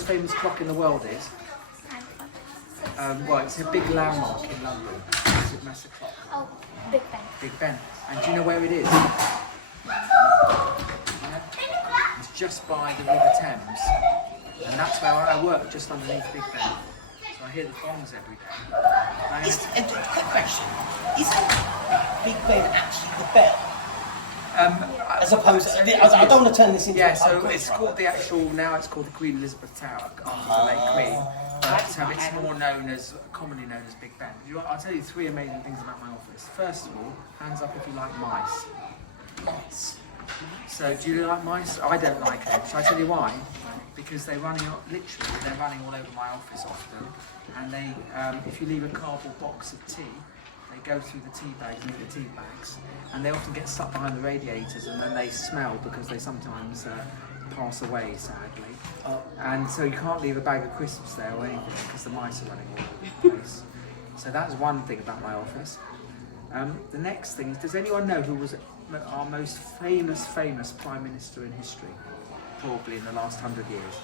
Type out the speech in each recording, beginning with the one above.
most famous clock in the world is? Well, it's a big landmark in London. It's a massive clock. Oh, Big Ben. Big Ben. And do you know where it is? It's just by the River Thames. And that's where I work, just underneath Big Ben. So I hear the gongs every day. Quick question. Isn't Big Ben actually the bell? As opposed to, I don't want to turn this into yeah, a so it's called the actual, now it's called the Queen Elizabeth Tower, after the late Queen. So it's more known as, commonly known as Big Ben. I'll tell you 3 amazing things about my office. First of all, hands up if you like mice. Nice. So do you like mice? I don't like them. Shall I tell you why? Because they're running, literally, they're running all over my office often. And they, if you leave a cardboard box of tea, they go through the tea bags and eat the tea bags. And they often get stuck behind the radiators and then they smell because they sometimes pass away, sadly. And so you can't leave a bag of crisps there or anything because the mice are running all over the place. So that's one thing about my office. The next thing is, does anyone know who was our most famous Prime Minister in history? Probably in the last 100 years.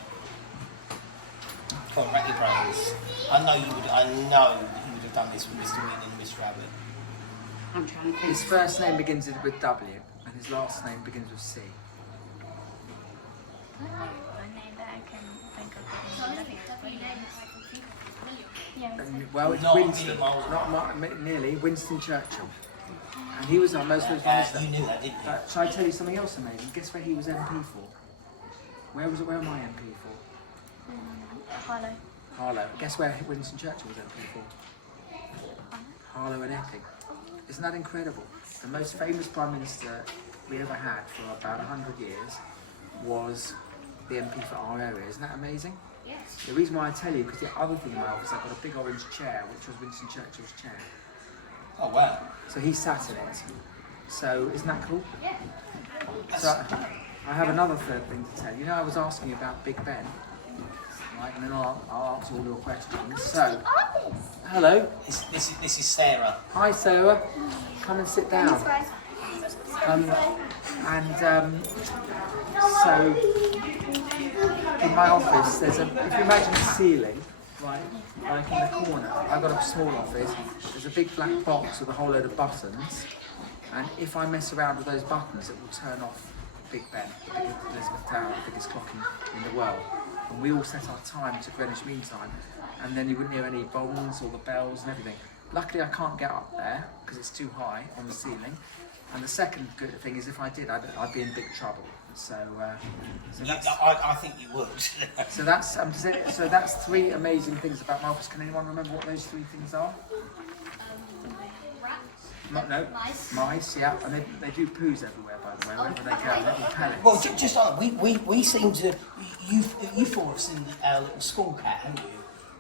Come on, rack your brains. I know you would have done this with Mr. Wynne and Mr. Abbott. I'm trying to think. His first name begins with W and his last name begins with C. One name that I can think of. Yeah. Well, it's Not Winston, William Moulton. nearly, Winston Churchill. And he was our most famous minister. You knew that, didn't you? Shall I tell you something else amazing? Guess where he was MP for? Where am I MP for? Harlow. Harlow. Guess where Winston Churchill was MP for? Harlow and Epping. Isn't that incredible? The most famous Prime Minister we ever had for about 100 years was the MP for our area. Isn't that amazing? Yes. The reason why I tell you, because the other thing in my office, I've got a big orange chair, which was Winston Churchill's chair. Oh, wow. So he sat in it. So isn't that cool? Yeah. So I have another third thing to tell you. You know, I was asking you about Big Ben, right? And then I'll answer all your questions. So, hello. This is Sarah. Hi, Sarah. Come and sit down. So in my office, if you imagine a ceiling, right, like in the corner, I've got a small office. There's a big black box with a whole load of buttons, and if I mess around with those buttons, it will turn off Big Ben, the biggest Elizabeth Tower, the biggest clock in the world. And we all set our time to Greenwich Mean Time, and then you wouldn't hear any bongs or the bells and everything. Luckily, I can't get up there because it's too high on the ceiling. And the second good thing is, if I did, I'd be in big trouble. So that's, I think you would. so that's 3 amazing things about my office. Can anyone remember what those 3 things are? Rats. No, mice. Yeah, and they do poos everywhere, by the way, wherever they go, little pellets. Well, just on we seem to, you 4 have seen our little school cat, haven't you?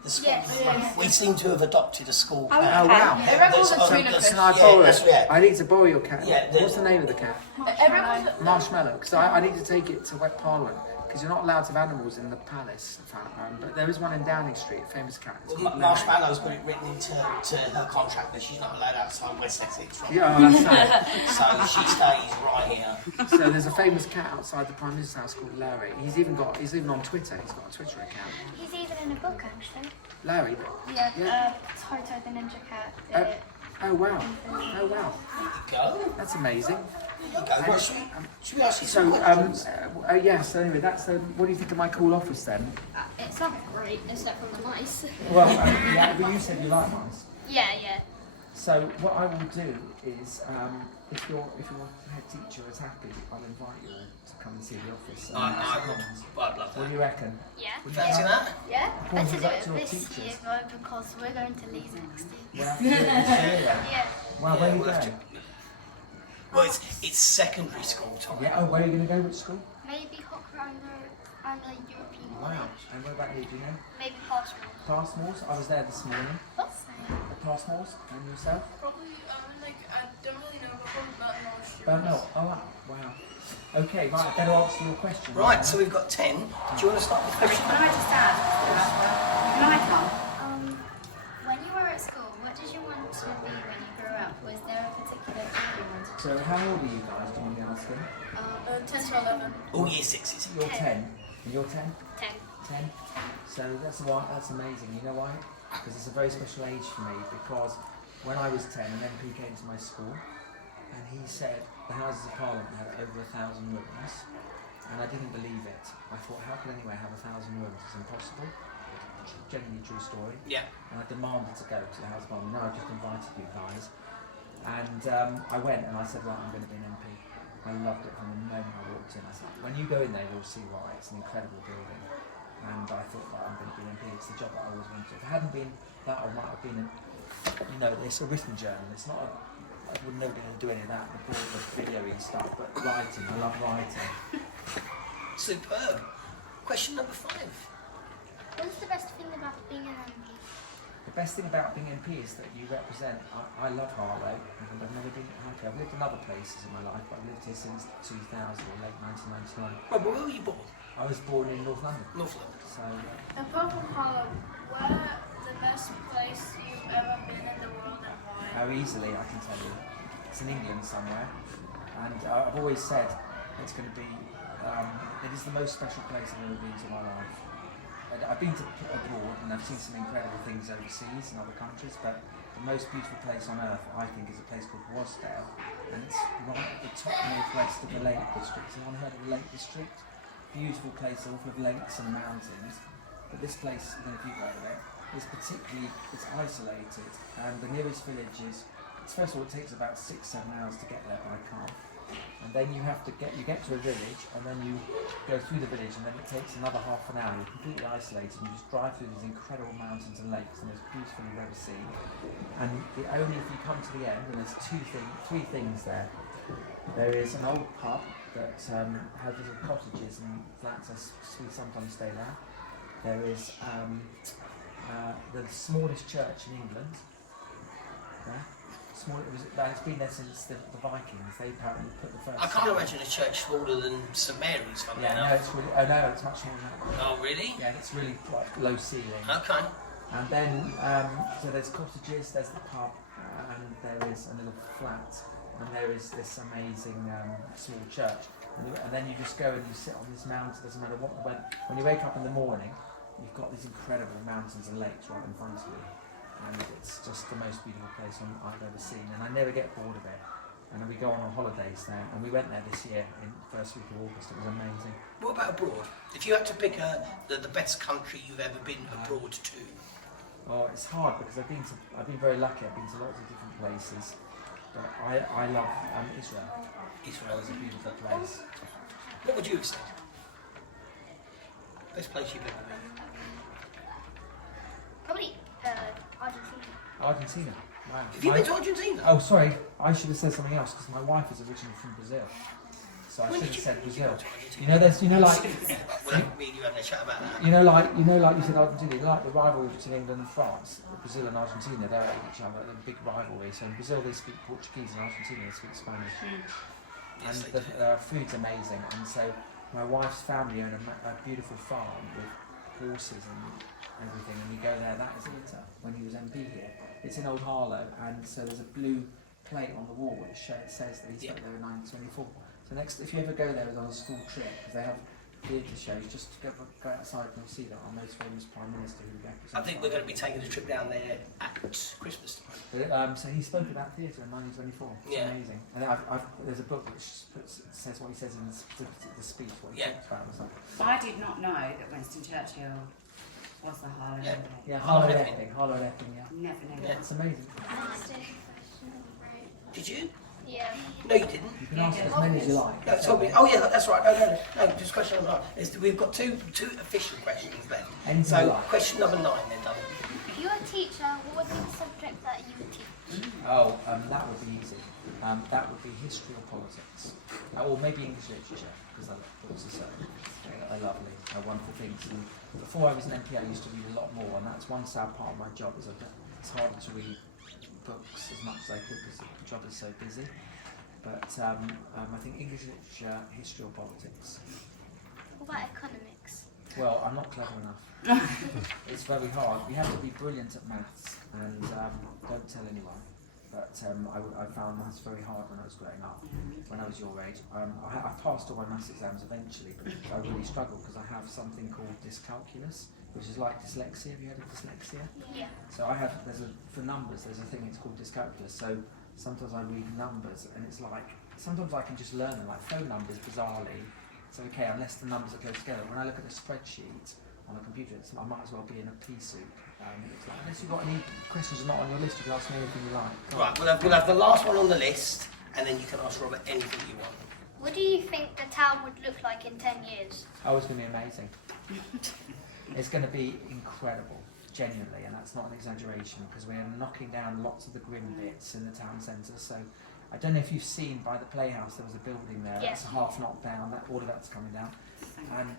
The school, Yes. We seem to have adopted a school cat. Oh wow! Everyone's a So tuna fish. can I borrow it? yeah. I need to borrow your cat. Yeah, What's the name of the cat? Everyone's Marshmallow. Because I need to take it to Wet Parliament. Because you're not allowed to have animals in the palace. But there is one in Downing Street, a famous cat. It's called Larry. Marshmallow's got it written into her contract that she's not allowed outside West Essex. Right? Yeah, oh, that's right. So she stays right here. So there's a famous cat outside the Prime Minister's house called Larry. He's even on Twitter. He's got a Twitter account. He's even in a book, actually. Larry. Yeah. Toto the Ninja Cat. Oh wow! Oh wow! There you go. That's amazing. There you go. Well, should we ask you So some questions? yeah. So anyway, that's what do you think of my cool office then? It's not great, except for the mice. Well, yeah, but you said you like mice. Yeah. So what I will do is, if your head teacher is happy, I'll invite you all to come and see the office. I'd love What do you reckon? Yeah. Would you fancy that? Yeah. Course, Better it's do up it to your this teachers. year though, because we're going to Leeds next year. Well, yeah. Yeah. Well, where are you we'll have going? Well, it's secondary school time. Yeah. Oh, where are you going to go? Which school? Maybe Anglo-European Wow. College. And what about you? Do you know? Maybe Portugal. Passmores? I was there this morning. What's At Passmores. And yourself? Probably, I don't really know, but probably about Norwich. No. Oh, wow. Okay, right. I better answer your question. Right, so we've got 10. Do you want to start with the Can I just add? Can I come? When you were at school, what did you want to be when you grew up? Was there a particular job you wanted to So how old are you guys? Do you want me asking? 10 to 11. all year 6s? You're 10. And you're 10? 10. 10. So that's amazing. You know why? Because it's a very special age for me, because when I was 10, an MP came to my school and he said the Houses of Parliament had over 1,000 rooms, and I didn't believe it. I thought, how can anyone have 1,000 rooms? It's impossible. It's a genuinely true story. Yeah. And I demanded to go to the House of Parliament. No, I've just invited you guys. And I went and I said, right, I'm going to be an MP. I loved it from the moment I walked in. I said, when you go in there, you'll see why. It's an incredible building. And I thought, right, I'm going to be an MP. It's the job that I always wanted. If it hadn't been that, I might have been, it's a written journal. It's not I wouldn't know going to do any of that, the videoing and stuff, but writing, I love writing. Superb. Question number 5. What's the best thing about being an MP? The best thing about being MP is that you represent, I love Harlow, and I've never been happy. I've lived in other places in my life, but I've lived here since 2000 or late 1999. Well, where were you born? I was born in North London. North London. So, Apart from Harlow, where the best place you've ever been in the world and why? how easily, I can tell you. It's in England somewhere, and I've always said it's going to be, it is the most special place I've ever been to in my life. I've been to abroad and I've seen some incredible things overseas in other countries, but the most beautiful place on earth, I think, is a place called Wasdale, and it's right at the top northwest of the Lake District. Anyone heard of the Lake District? Beautiful place, all full of lakes and mountains. But this place, I don't know if you've heard of it, is particularly, it's isolated, and the nearest village is, first of all, it takes about 6-7 hours to get there by car. And then you get to a village, and then you go through the village, and then it takes another half an hour. You're completely isolated, and you just drive through these incredible mountains and lakes, and it's beautiful you've ever seen. And if you come to the end, and there's three things there. There is an old pub that has little cottages and flats. We sometimes stay there. There is the smallest church in England. Yeah. It's been there since the Vikings. They apparently put the first. I can't imagine a church smaller than St Mary's. No, it's really. Oh no, it's much smaller than that. Oh really? Yeah, it's really like low ceiling. Okay. And then, so there's cottages, there's the pub, and there is a little flat, and there is this amazing small church. And then you just go and you sit on this mountain. Doesn't matter what. When you wake up in the morning, you've got these incredible mountains and lakes right in front of you. And it's just the most beautiful place I've ever seen, and I never get bored of it. And we go on holidays there, and we went there this year in the first week of August. It was amazing. What about abroad? If you had to pick the best country you've ever been abroad to? Well, it's hard because I've been very lucky. I've been to lots of different places, but I love Israel. Israel is a beautiful place. What would you have said? Best place you've ever been? Probably Argentina. Argentina. Wow. Have you been to Argentina? Oh, sorry. I should have said something else because my wife is originally from Brazil. So I When should did have said you Brazil. go to Argentina? You know, there's, like, Well, me and you having a chat about that. you know, like you said Argentina. You know, like the rivalry between England and France. Brazil and Argentina, they're at each other. They're a big rivalry. So in Brazil they speak Portuguese, and Argentina they speak Spanish. Yes, And they do. food's amazing. And so my wife's family own a beautiful farm with horses and everything, and you go there. That is Ita when he was MP here. It's in Old Harlow, and so there's a blue plate on the wall which says that he spent there in 1924. So if you ever go there on a school trip, because they have theatre shows, just go outside and you'll see that our most famous Prime Minister who represents. I think we're going to be taking a trip down there at Christmas time. But, so he spoke about theatre in 1924. It's amazing. And there's a book which says what he says in the speech, what he talks about. I did not know that Winston Churchill was the Harlow MP. Yeah, Harlow Epping, yeah. Never knew Yeah. that. It's amazing. Did you? Yeah. No, you didn't. You can ask as many as you like. No, told me. Oh yeah, that's right. No. Just question number 9. We've got two official questions left. Anything So you like. question number 9 then, Doug. If you were a teacher, what would be the subject that you would teach? Oh, that would be easy. That would be history or politics, or maybe English literature, because books are so they're lovely, they're wonderful things. And before I was an MP, I used to read a lot more, and that's one sad part of my job. It's harder to read books as much as I could because the job is so busy. But I think English literature, history or politics. What about economics? Well, I'm not clever enough. It's very hard. You have to be brilliant at maths and don't tell anyone. but I found maths very hard when I was growing up, when I was your age. I passed all my maths exams eventually, but I really struggled because I have something called dyscalculus, which is like dyslexia. Have you heard of dyslexia? Yeah. So for numbers, there's a thing, it's called dyscalculus. So sometimes I read numbers and it's like, sometimes I can just learn them, like phone numbers, bizarrely. It's okay, unless the numbers are close together. When I look at a spreadsheet on a computer, I might as well be in a pea soup. It's like, unless you've got any questions not on your list, you can ask me anything you like. Right, we'll have the last one on the list, and then you can ask Robert anything you want. What do you think the town would look like in 10 years? Oh, it's going to be amazing. It's going to be incredible, genuinely, and that's not an exaggeration, because we're knocking down lots of the grim bits in the town centre. So I don't know if you've seen by the Playhouse, there was a building there, Yes. that's half knocked down, all of that's coming down. And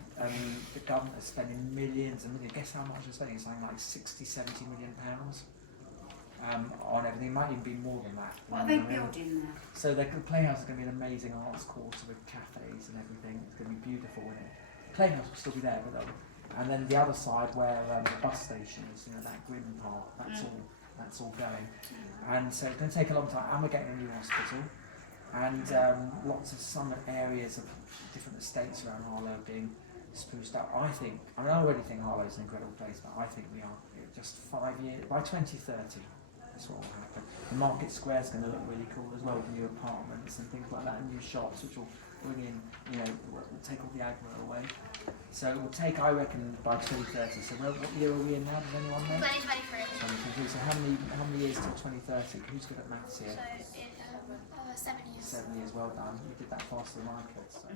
the government is spending millions and millions. Guess how much they're spending? It's something like 60, 70 million pounds on everything. It might even be more than that. What are they building there? So the Playhouse is going to be an amazing arts quarter with cafes and everything. It's going to be beautiful. And the Playhouse will still be there, but and then the other side where the bus station is, that grim part, that's all going. And so it's going to take a long time. And we're getting a new hospital. And lots of some areas of different estates around Harlow being spruced up. I already think Harlow's an incredible place, but I think we are just 5 years, by 2030, that's what will happen. The Market Square's going to look really cool as well, with new apartments and things like that, and new shops, which will bring in, will take all the aggro away. So it will take, I reckon, by 2030. So what year are we in now? Does anyone know? 2023. So how many years till 2030? Who's good at maths here? So in 7 years. 7 years, well done. You did that faster than I could. So.